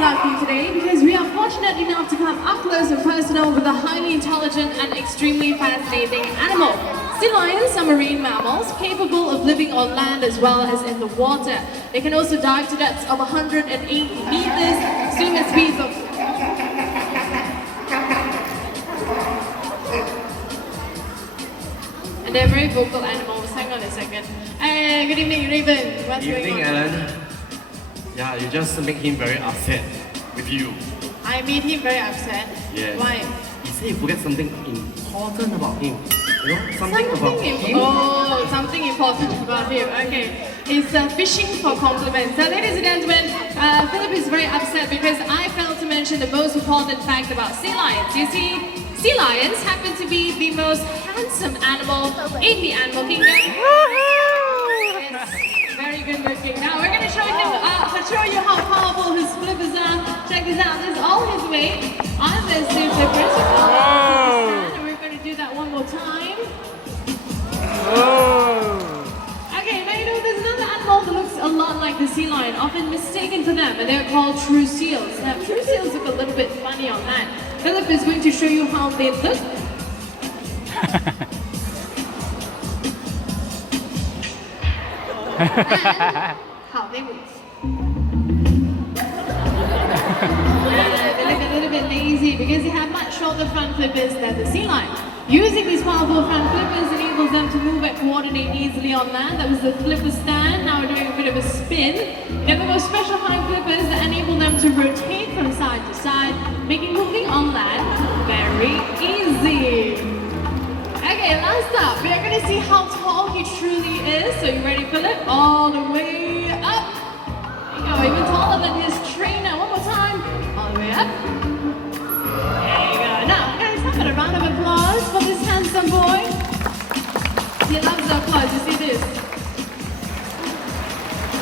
lucky today because we are fortunate enough to come up close and personal with a highly intelligent and extremely fascinating animal. Sea lions are marine mammals capable of living on land as well as in the water. They can also dive to depths of 180 meters, swim at speeds of and they're very vocal animals. Hang on a second. Hey, good evening, Raven. What's going on? Evening, Alan. Yeah, you just make him very upset with you. I made him very upset. Yes. Why? He said you forget something important about him. You know, something about him. Oh, something important about him. Okay. It's fishing for compliments. So, ladies and gentlemen, Philip is very upset because I failed to mention the most important fact about sea lions. You see, sea lions happen to be the most handsome animal in the animal kingdom. It's very good looking. Now we're going to show you how powerful his flippers are. Check this out. This is all his weight on this super critical. And we're going to do that one more time. Okay, now you know there's another animal that looks a lot like the sea lion, often mistaken for them, and they're called true seals. Now, true seals look a little bit funny on that. Philip is going to show you how they look. And how they move. They look a little bit lazy because they have much shorter front flippers than the sea lion. Using these powerful front flippers enables them to move and coordinate easily on land. That was the flipper stand. Now we're doing a bit of a spin. They have the most special hind flippers that enable them to rotate from side to side, making moving on land very easy. Okay, last up, we are going to see how tall he truly is. So you ready, Philip? All the way up. There you go, even taller than his trainer. One more time. All the way up. There you go. Now, guys, have a round of applause for this handsome boy. He loves the applause. You see this?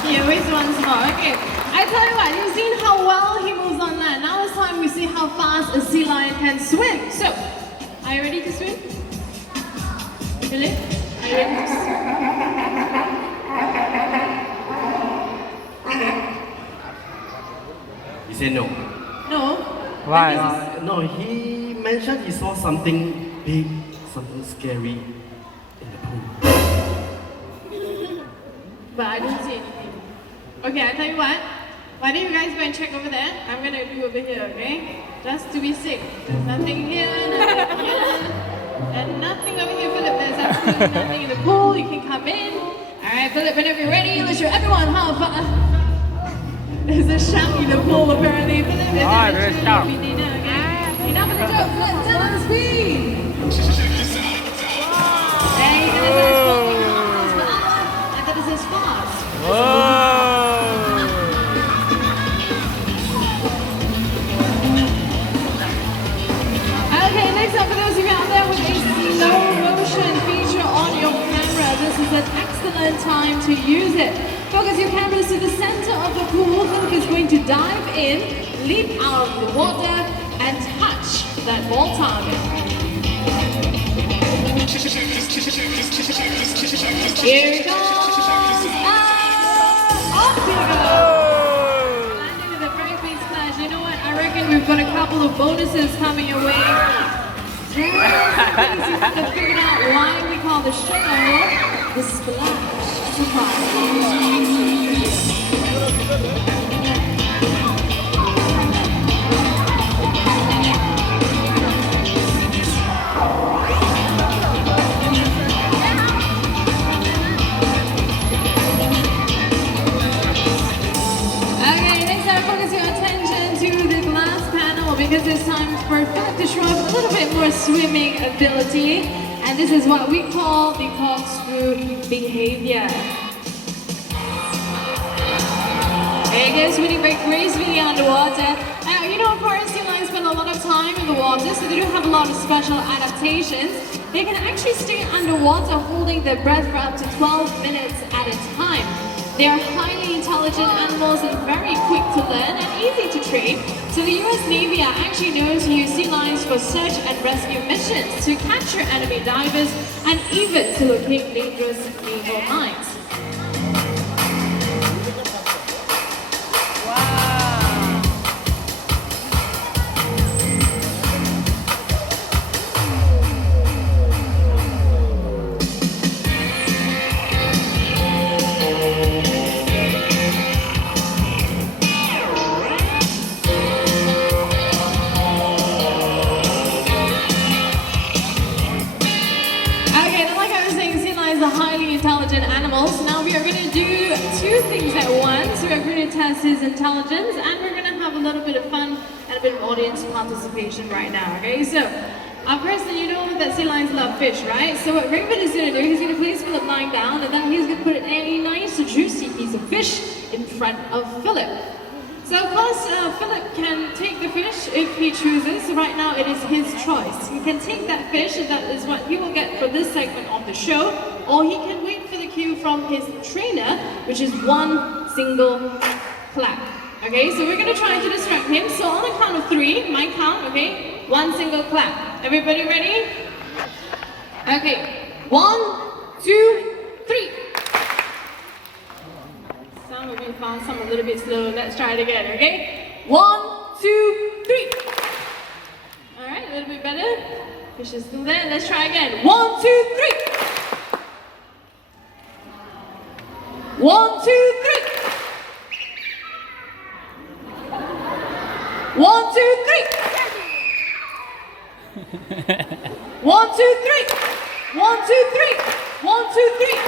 He always wants more. Okay, I tell you what, you've seen how well he moves on land. Now it's time we see how fast a sea lion can swim. So, are you ready to swim? Really? Are you ready to swim? He said no. No? Why? No, he mentioned he saw something big, something scary in the pool. But I don't see anything. Okay, I tell you what. Why don't you guys go and check over there? I'm gonna do over here, okay? Just to be safe. There's nothing here, nothing here, and nothing over here, Philip. There's absolutely nothing in the pool. You can come in. Alright, Philip, whenever you're ready, let's show everyone how far. There's a shark in the pool, apparently. Philip, there's a shark. Okay? Enough of the joke. Let's tell them speed. Hey, that is as 40 miles per hour, and that is as fast. Okay, next up, for those of you out there with a slow motion feature on your camera, this is an excellent time to use it. Focus your cameras to the center of the pool. Philip is going to dive in, leap out of the water, and touch that ball target. Here he goes! Off he goes! Landing with a very big splash. You know what? I reckon we've got a couple of bonuses coming your way. Just in case you haven't figured out why we call the show the Splash Surprise. Because it's time for Philip to show off a little bit more swimming ability, and this is what we call the corkscrew behavior. There he goes, swimming very gracefully underwater. Now, you know, of course, sea lions spend a lot of time in the water, so they do have a lot of special adaptations. They can actually stay underwater holding their breath for up to 12 minutes at a time. They are highly intelligent animals and very quick to learn and easy to train. So the US Navy are actually known to use sea lions for search and rescue missions, to capture enemy divers, and even to locate dangerous naval mines. test his intelligence, and we're gonna have a little bit of fun and a bit of audience participation right now, okay? So, firstly, you know that sea lions love fish, right? So what Raymond is gonna do, he's gonna place Philip lying down, and then he's gonna put a nice juicy piece of fish in front of Philip. So of course, Philip can take the fish if he chooses. So right now it is his choice. He can take that fish, and that is what he will get for this segment of the show, or he can wait for the cue from his trainer, which is one single clap. Okay, so we're gonna try to distract him. So on the count of 3, my count, okay? One single clap. Everybody ready? Okay, 1, 2, 3. Some will be fast, some a little bit slow. Let's try it again, okay? 1, 2, 3. All right, a little bit better. Fish is still there. Let's try again. 1, 2, 3. 1, 2, 3. 1, 2, 3. 1, 2, 3. 1, 2, 3. 1, 2, 3.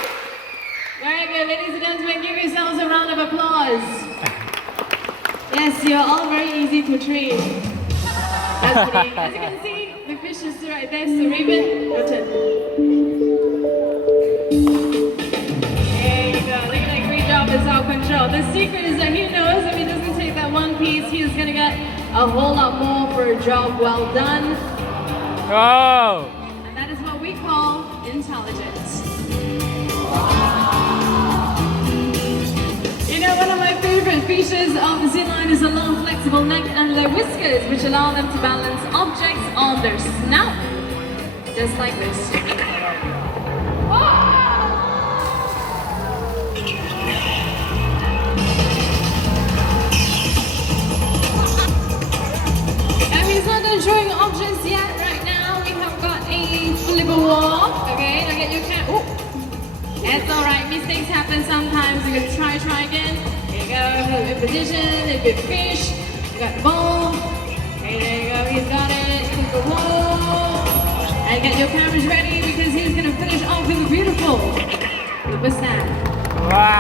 Very good, ladies and gentlemen, give yourselves a round of applause. Yes, you're all very easy to train. That's kidding. As you can see, the fish is still right there, so Raven, your turn. There you go, look at that great job with self-control. The secret is that he knows if he doesn't take that one piece, he is gonna get a whole lot more for a job well done. Oh! And that is what we call intelligence. You know, one of my favorite features of the sea lion is a long flexible neck and their whiskers, which allow them to balance objects on their snout. Just like this. And he's not done showing objects yet. Right now, we have got a flipper walk. Okay, now get your camera. That's alright, mistakes happen sometimes. You're gonna try again. There you go, a good position, a good fish. You got the ball. Okay, there you go, he's got it. Keep the wall. And get your cameras ready because he's gonna finish off with a beautiful flipper stand. Wow!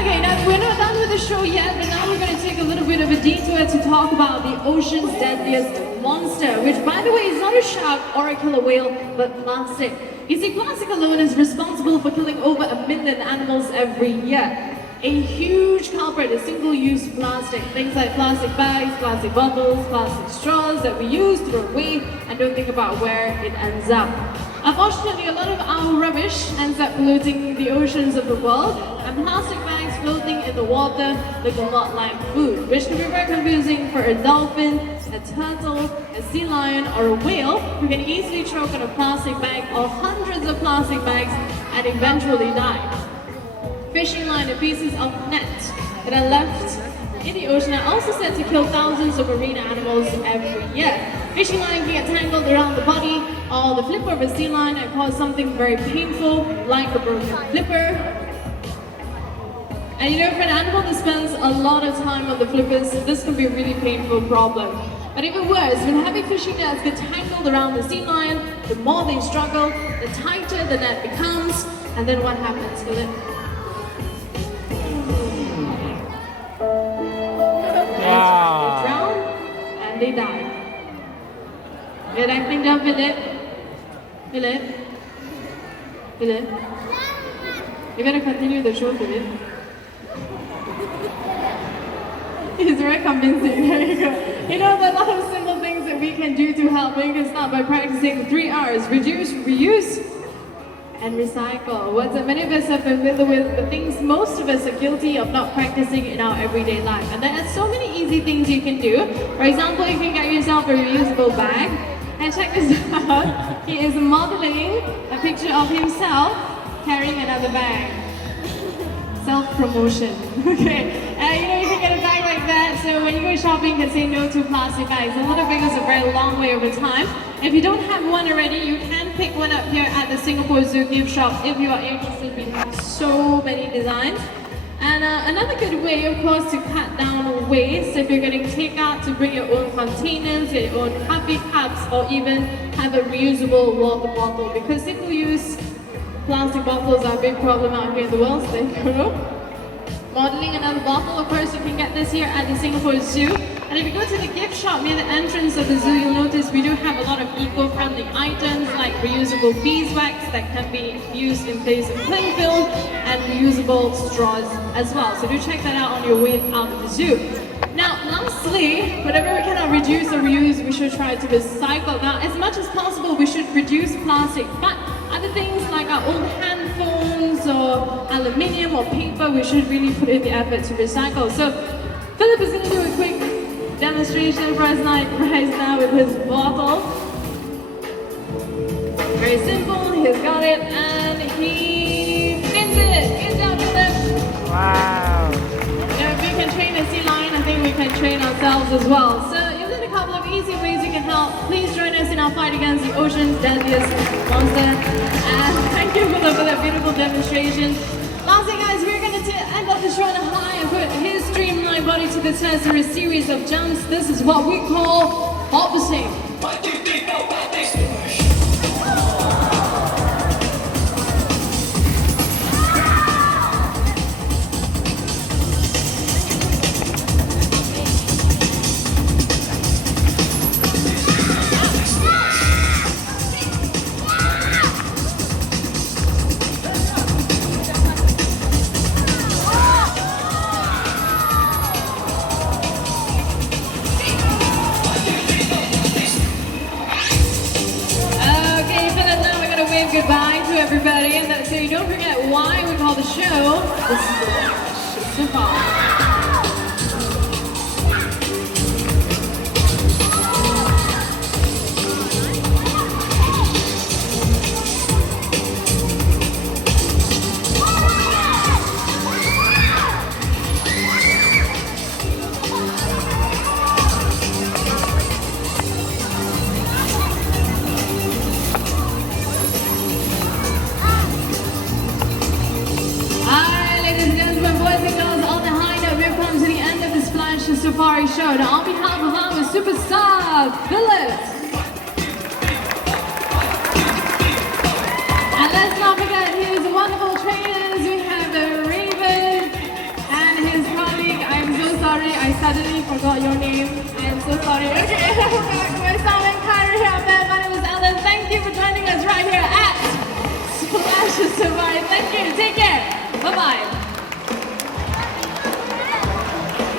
Okay, now we're not done with the show yet, but now we're gonna take a little bit of a detour to talk about the ocean's deadliest monster, which by the way is not a shark or a killer whale, but plastic. You see, plastic alone is responsible for killing over 1 million animals every year. A huge culprit is single-use plastic. Things like plastic bags, plastic bottles, plastic straws that we use, throw away, and don't think about where it ends up. Unfortunately, a lot of our rubbish ends up polluting the oceans of the world, and plastic bags floating in the water look a lot like food, which can be very confusing for a dolphin, a turtle, a sea lion, or a whale who can easily choke on a plastic bag or hundreds of plastic bags and eventually die. Fishing line and pieces of net that are left in the ocean are also said to kill thousands of marine animals every year. Fishing line can get tangled around the body or the flipper of a sea lion and cause something very painful like a broken flipper. And you know, for an animal that spends a lot of time on the flippers, this can be a really painful problem. But even worse, when heavy fishing nets get tangled around the sea lion, the more they struggle, the tighter the net becomes, and then what happens with it? Wow. They drown and they die. Get acting down, Philip. Philip. Philip. You're gonna continue the show, Philip. He's very convincing. There you go. You know, there are a lot of simple things that we can do to help. We can start by practicing the 3 R's: reduce, reuse, and recycle. Words that many of us are familiar with, but things most of us are guilty of not practicing in our everyday life. And there are so many easy things you can do. For example, you can get yourself a reusable bag. And check this out. He is modeling a picture of himself carrying another bag. Self-promotion. Okay. You know, you can get a bag like that, so when you go shopping, you can say no to plastic bags. A lot of bags are a very long way over time. If you don't have one already, you can pick one up here at the Singapore Zoo gift shop if you are interested. We have so many designs. And another good way, of course, to cut down waste, if you're getting takeout, to bring your own containers, your own coffee cups, or even have a reusable water bottle, because single-use plastic bottles are a big problem out here in the world, stay cool. Modeling another bottle, of course you can get this here at the Singapore Zoo. And if you go to the gift shop near the entrance of the zoo, you'll notice we do have a lot of eco-friendly items like reusable beeswax that can be used in place of cling film and reusable straws as well. So do check that out on your way out of the zoo. Now, lastly, whatever we cannot reduce or reuse, we should try to recycle. Now, as much as possible, we should reduce plastic, but other things like our old hand phones or aluminium or paper, we should really put in the effort to recycle. So, Philip is going to do a quick demonstration for us right now with his bottle. Very simple, he's got it, and he spins it. Good job, Philip. Wow. If we can train a sea lion, I think we can train ourselves as well. So you've done a couple of easy ways you can help. Please join us in our fight against the ocean's deadliest monster. And thank you for that beautiful demonstration. Lastly guys, we're going to end up the show on a high and put his streamlined body to the test through a series of jumps. This is what we call hopping. Goodbye to everybody, and so you don't forget why we call the show This is the Dash Safari. Safari show. Now, on behalf of our superstar, Philip. And let's not forget his wonderful trainers. We have Raven and his colleague. I'm so sorry, I suddenly forgot your name. I'm so sorry. Okay, we're Simon Kyrie here. My name is Ellen. Thank you for joining us right here at Splash Safari. Thank you. Take care. Bye-bye.